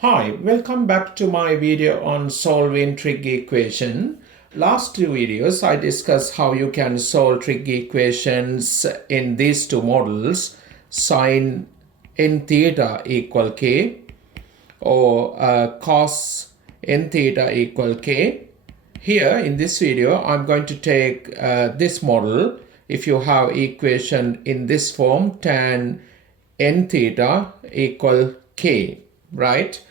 Hi, welcome back to my video on solving trig equation. Last two videos I discussed how you can solve trig equations in these two models, sin n theta equal k or cos n theta equal k. Here in this video I'm going to take this model. If you have equation in this form, tan n theta equal k, right?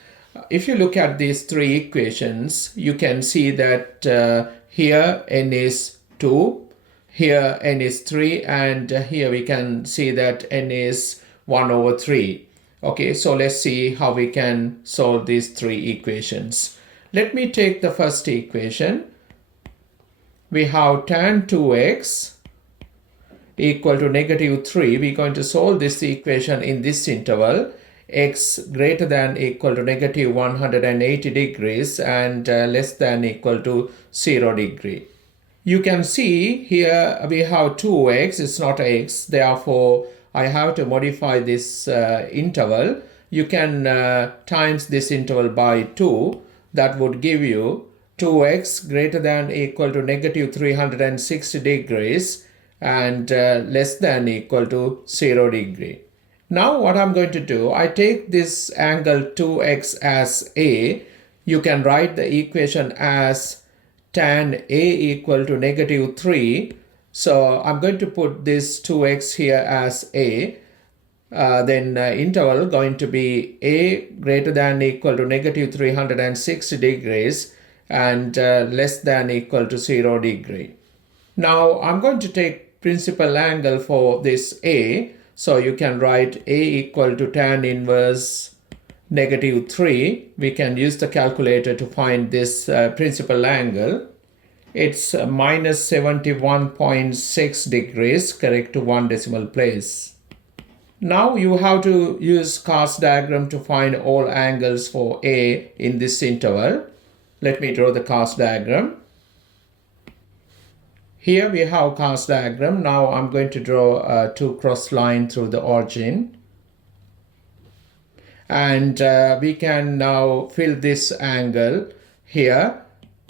If you look at these three equations, you can see that here n is 2, here n is 3, and here we can see that n is 1 over 3. Okay, so let's see how we can solve these three equations. Let me take the first equation. We have tan 2x equal to negative 3. We're going to solve this equation in this interval, x greater than equal to negative 180 degrees and less than equal to 0 degree. You can see here we have 2x, it's not x, therefore I have to modify this interval. You can times this interval by 2, that would give you 2x greater than equal to negative 360 degrees and less than equal to 0 degree. Now what I'm going to do, I take this angle 2x as A. You can write the equation as tan A equal to negative 3. So I'm going to put this 2x here as A. Then interval going to be A greater than equal to negative 360 degrees and less than equal to 0 degree. Now I'm going to take principal angle for this A. So you can write A equal to tan inverse negative 3. We can use the calculator to find this principal angle. It's minus 71.6 degrees, correct to 1 decimal place. Now you have to use cos diagram to find all angles for A in this interval. Let me draw the cos diagram. Here we have cos diagram. Now I'm going to draw two cross line through the origin. And we can now fill this angle here.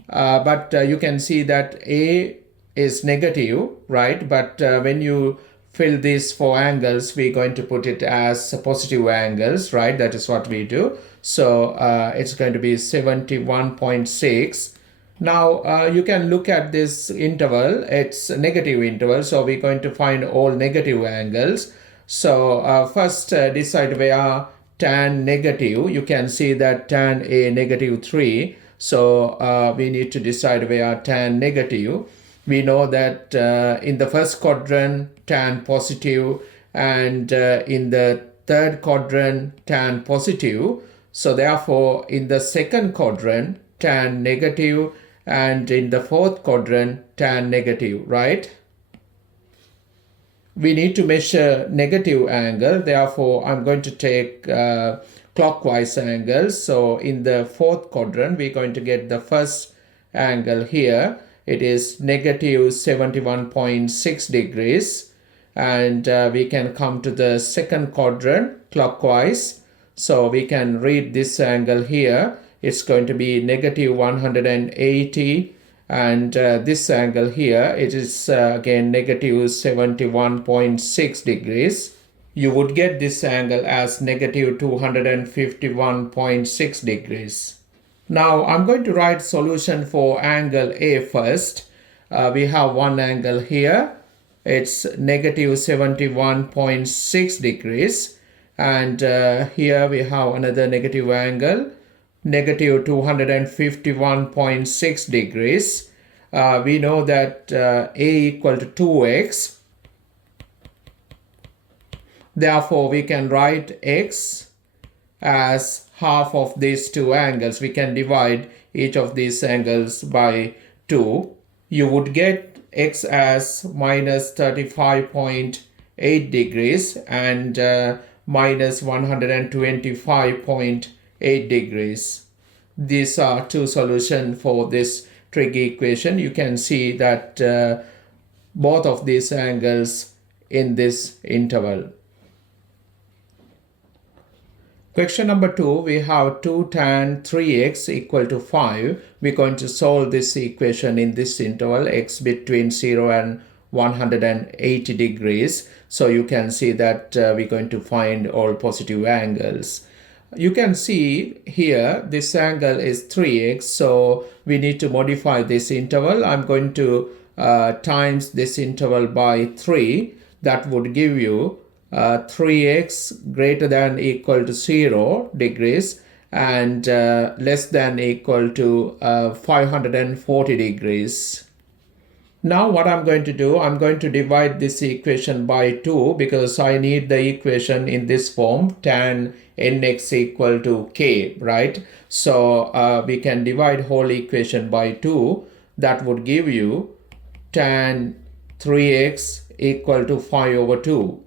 But you can see that A is negative, right? But when you fill these four angles, we're going to put it as positive angles, right? That is what we do. So it's going to be 71.6. Now you can look at this interval, it's a negative interval, so we're going to find all negative angles. So first decide where tan negative. You can see that tan A negative 3, so we need to decide where tan negative. We know that in the first quadrant tan positive and in the third quadrant tan positive. So therefore in the second quadrant tan negative and in the fourth quadrant tan negative, right? We need to measure negative angle, therefore I'm going to take clockwise angles. So in the fourth quadrant we're going to get the first angle here. It is negative 71.6 degrees and we can come to the second quadrant clockwise. So we can read this angle here. It's going to be negative 180 and this angle here, it is again negative 71.6 degrees. You would get this angle as negative 251.6 degrees. Now I'm going to write solution for angle A first. We have one angle here. It's negative 71.6 degrees and here we have another negative angle, negative 251.6 degrees. We know that A equal to 2x. Therefore, we can write x as half of these two angles. We can divide each of these angles by 2. You would get x as minus 35.8 degrees and minus 125.8 degrees. These are two solutions for this trig equation. You can see that both of these angles in this interval. Question number 2, we have 2 tan 3x equal to 5. We're going to solve this equation in this interval x between 0 and 180 degrees. So you can see that we're going to find all positive angles. You can see here this angle is 3x, so we need to modify this interval. I'm going to times this interval by 3. That would give you 3x greater than equal to 0 degrees and less than equal to 540 degrees. Now what I'm going to do, I'm going to divide this equation by 2 because I need the equation in this form, tan nx equal to k, right? So we can divide whole equation by 2. That would give you tan 3x equal to 5 over 2.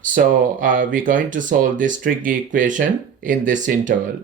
So we're going to solve this trig equation in this interval.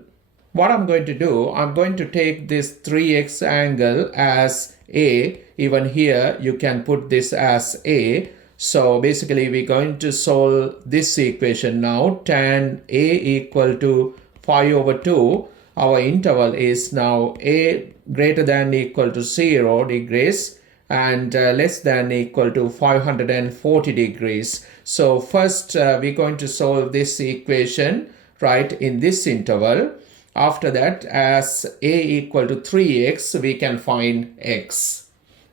What I'm going to do, I'm going to take this 3x angle as A. Even here you can put this as A. So basically we're going to solve this equation now. Tan A equal to 5 over 2. Our interval is now A greater than equal to 0 degrees and less than equal to 540 degrees. So first we're going to solve this equation right in this interval. After that, as A equal to 3x, we can find x.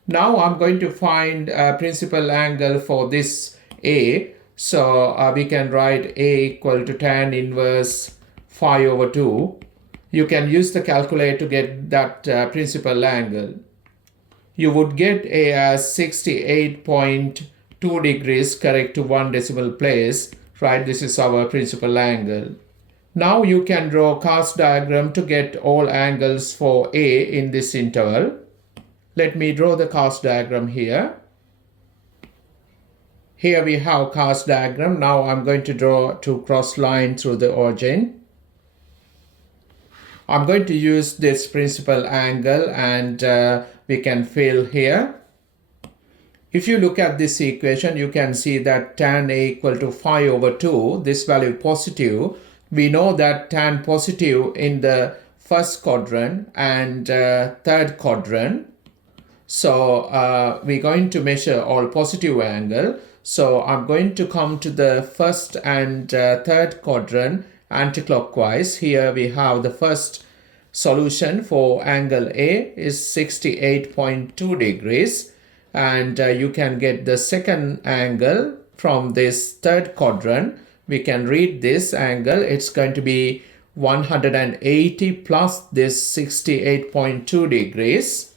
Now I'm going to find a principal angle for this A. So we can write A equal to tan inverse 5 over 2. You can use the calculator to get that principal angle. You would get A as 68.2 degrees, correct to 1 decimal place, right? This is our principal angle. Now you can draw a cast diagram to get all angles for A in this interval. Let me draw the cast diagram here. Here we have cast diagram. Now I'm going to draw 2 cross lines through the origin. I'm going to use this principal angle and we can fill here. If you look at this equation, you can see that tan A equal to 5 over 2, this value positive. We know that tan positive in the first quadrant and third quadrant. So we're going to measure all positive angle. So I'm going to come to the first and third quadrant anticlockwise. Here we have the first solution for angle A is 68.2 degrees. And you can get the second angle from this third quadrant. We can read this angle. It's going to be 180 plus this 68.2 degrees.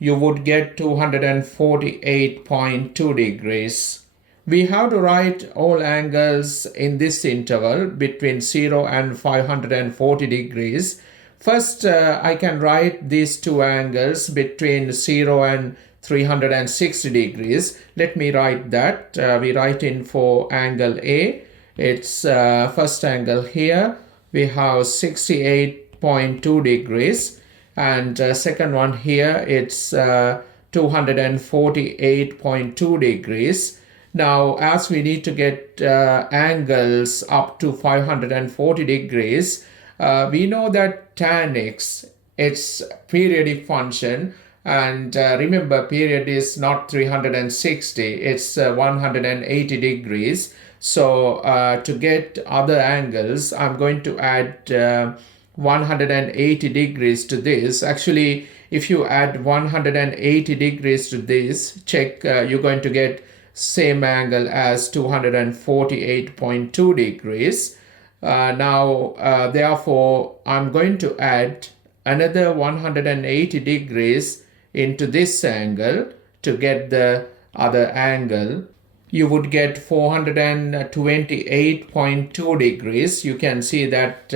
You would get 248.2 degrees. We have to write all angles in this interval between 0 and 540 degrees. First, I can write these 2 angles between 0 and 360 degrees. Let me write that. We write in for angle A. It's first angle here. We have 68.2 degrees. And second one here, it's 248.2 degrees. Now, as we need to get angles up to 540 degrees, we know that tan x, it's periodic function. And remember, period is not 360, it's 180 degrees. So to get other angles, I'm going to add 180 degrees to this. Actually, if you add 180 degrees to this, check, you're going to get same angle as 248.2 degrees. Therefore, I'm going to add another 180 degrees into this angle to get the other angle. You would get 428.2 degrees. You can see that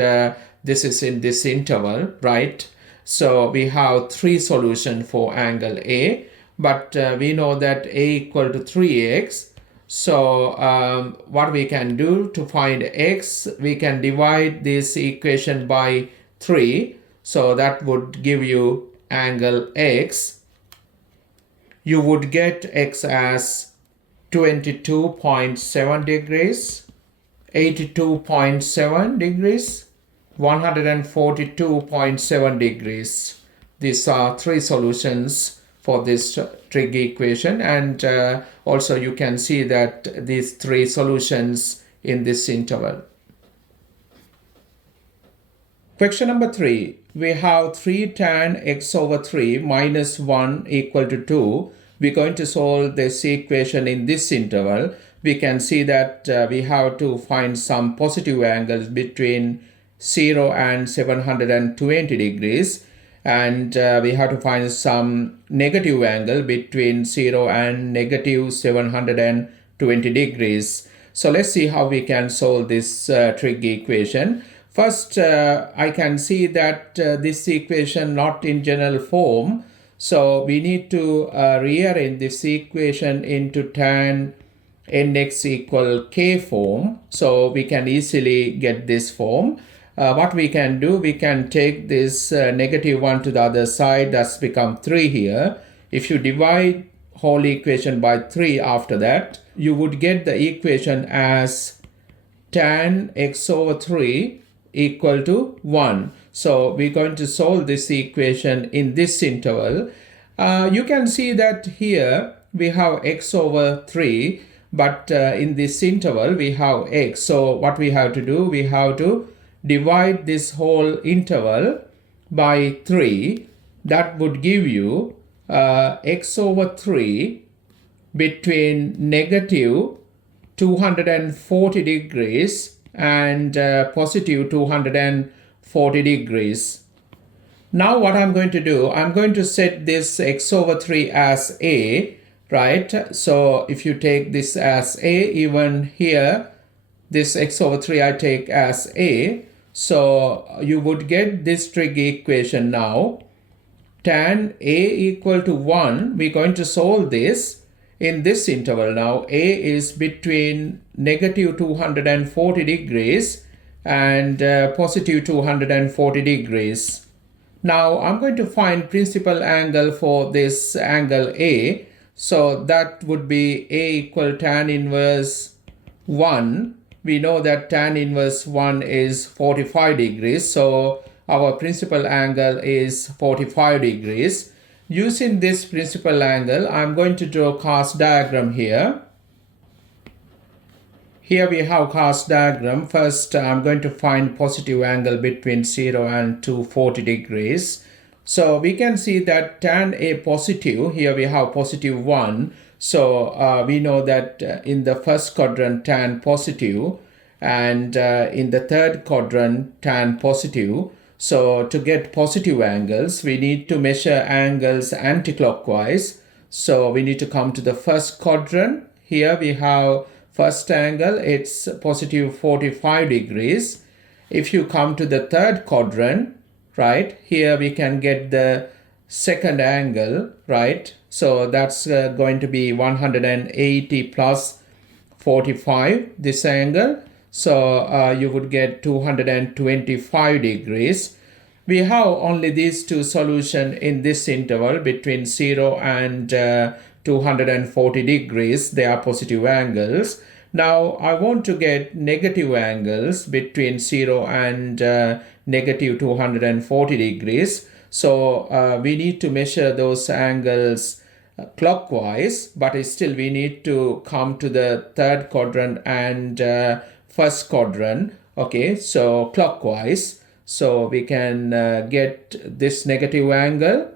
this is in this interval, right? So we have 3 solutions for angle A, but we know that A equal to 3x. So what we can do to find x, we can divide this equation by 3. So that would give you angle x. You would get x as 22.7 degrees, 82.7 degrees, 142.7 degrees. These are three solutions for this trig equation, and also you can see that these three solutions in this interval. Question number 3. We have 3 tan x over 3 minus 1 equal to 2. We're going to solve this equation in this interval. We can see that we have to find some positive angles between 0 and 720 degrees. And we have to find some negative angle between 0 and negative 720 degrees. So let's see how we can solve this trig equation. First, I can see that this equation not in general form. So we need to rearrange this equation into tan nx equal k form. So we can easily get this form. What we can do, we can take this negative 1 to the other side. That's become 3 here. If you divide whole equation by 3 after that, you would get the equation as tan x over 3 equal to 1. So we're going to solve this equation in this interval. You can see that here we have x over 3, but in this interval we have x. So what we have to do, we have to divide this whole interval by 3. That would give you x over 3 between negative 240 degrees and positive 240 degrees. Now what I'm going to do, I'm going to set this x over 3 as a, right? So if you take this as a, even here, this x over 3 I take as a. So you would get this trig equation now. Tan a equal to 1, we're going to solve this in this interval now. A is between negative 240 degrees and positive 240 degrees. Now I'm going to find principal angle for this angle A. So that would be A equal tan inverse 1. We know that tan inverse 1 is 45 degrees. So our principal angle is 45 degrees. Using this principal angle, I'm going to draw a cast diagram here. Here we have cast diagram. First, I'm going to find positive angle between 0 and 240 degrees. So we can see that tan A positive, here we have positive 1. So we know that in the first quadrant tan positive, and in the third quadrant tan positive. So to get positive angles, we need to measure angles anti-clockwise. So we need to come to the first quadrant. Here we have first angle, it's positive 45 degrees. If you come to the third quadrant, right, here we can get the second angle, right? So that's going to be 180 plus 45, this angle. So you would get 225 degrees. We have only these two solutions in this interval between 0 and 240 degrees. They are positive angles. Now I want to get negative angles between 0 and negative 240 degrees. So we need to measure those angles clockwise, but still we need to come to the third quadrant and first quadrant. Okay, so clockwise. So we can get this negative angle.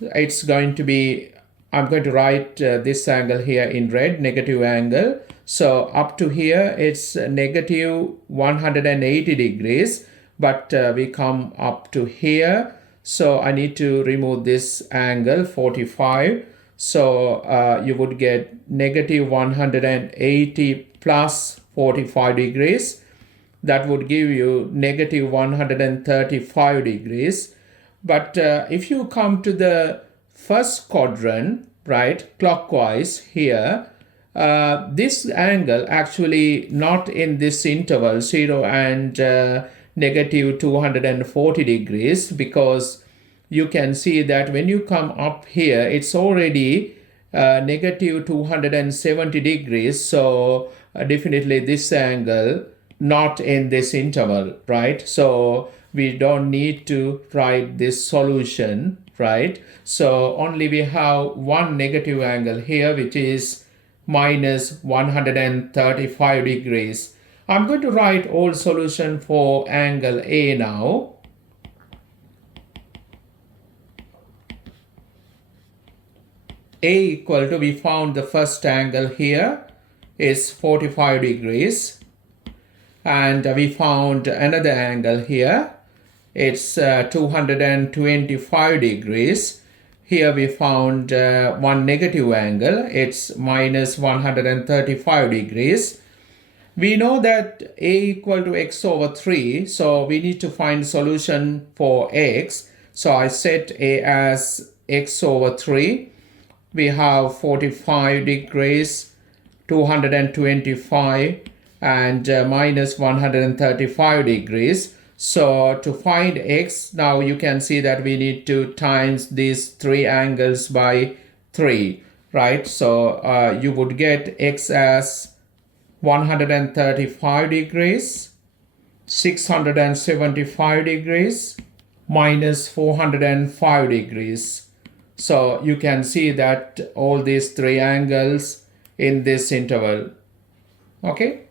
It's going to be, I'm going to write this angle here in red, negative angle. So up to here it's negative 180 degrees, but we come up to here. So I need to remove this angle 45. So you would get negative 180 plus 45 degrees. That would give you negative 135 degrees. But if you come to the first quadrant, right, clockwise here, this angle actually not in this interval 0 and negative 240 degrees, because you can see that when you come up here, it's already negative 270 degrees. So definitely this angle not in this interval, right? So we don't need to write this solution, right? So only we have one negative angle here, which is minus 135 degrees. I'm going to write all solution for angle A now. A equal to, we found the first angle here is 45 degrees. And we found another angle here. It's 225 degrees. Here we found one negative angle. It's minus 135 degrees. We know that A equal to x over 3. So we need to find solution for x. So I set A as x over 3. We have 45 degrees, 225 and minus 135 degrees. So to find x, now you can see that we need to times these three angles by 3, right? So you would get x as 135 degrees, 675 degrees, minus 405 degrees. So you can see that all these three angles in this interval. Okay.